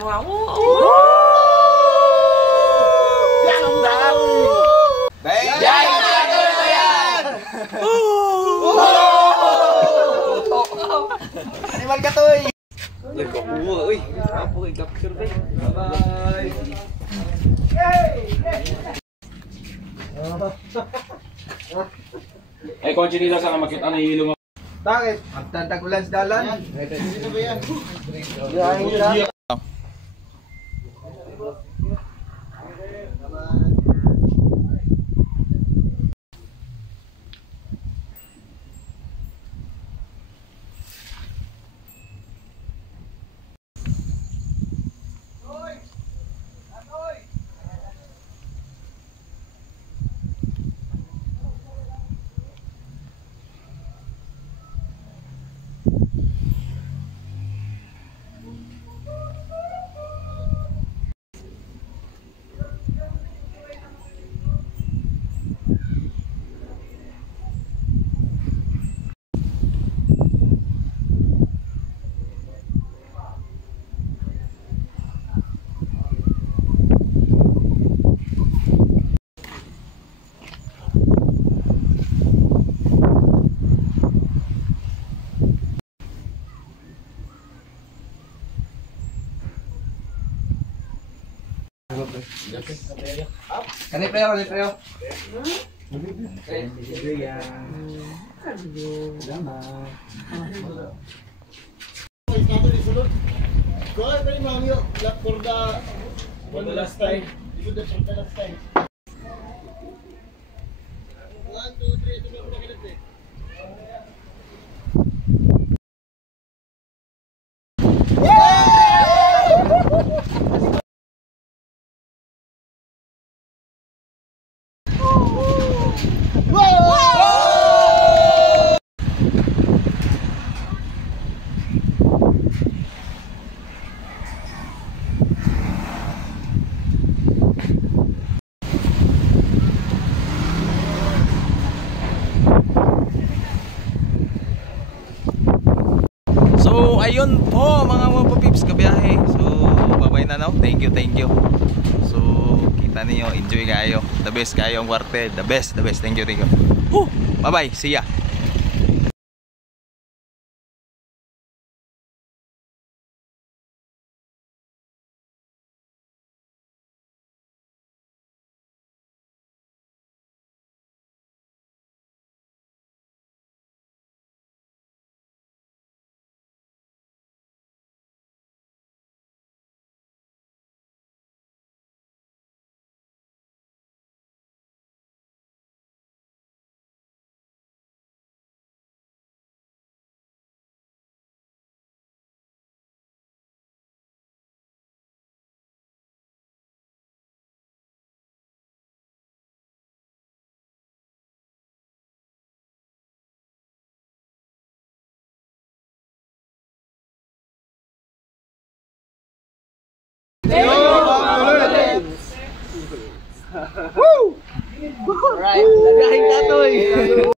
mo. Jai natin na yan! Animal ka to eh! Nagkakuha uy! Apo kay capture ba? Bye! Ay, kung chinila sa makita na hilo mo. Bakit? Magtatagulan sa dalan? Sino ba yan? Yan. Kanipeo. Last time. 1, 2, 3, So ayun po mga papips kabiyahe. So bye-bye na now. Thank you. So kita niyo, enjoy kayo. The best kayo ang kwartel. The best. Thank you. Bye-bye. See ya. Right, lagahin ka to eh.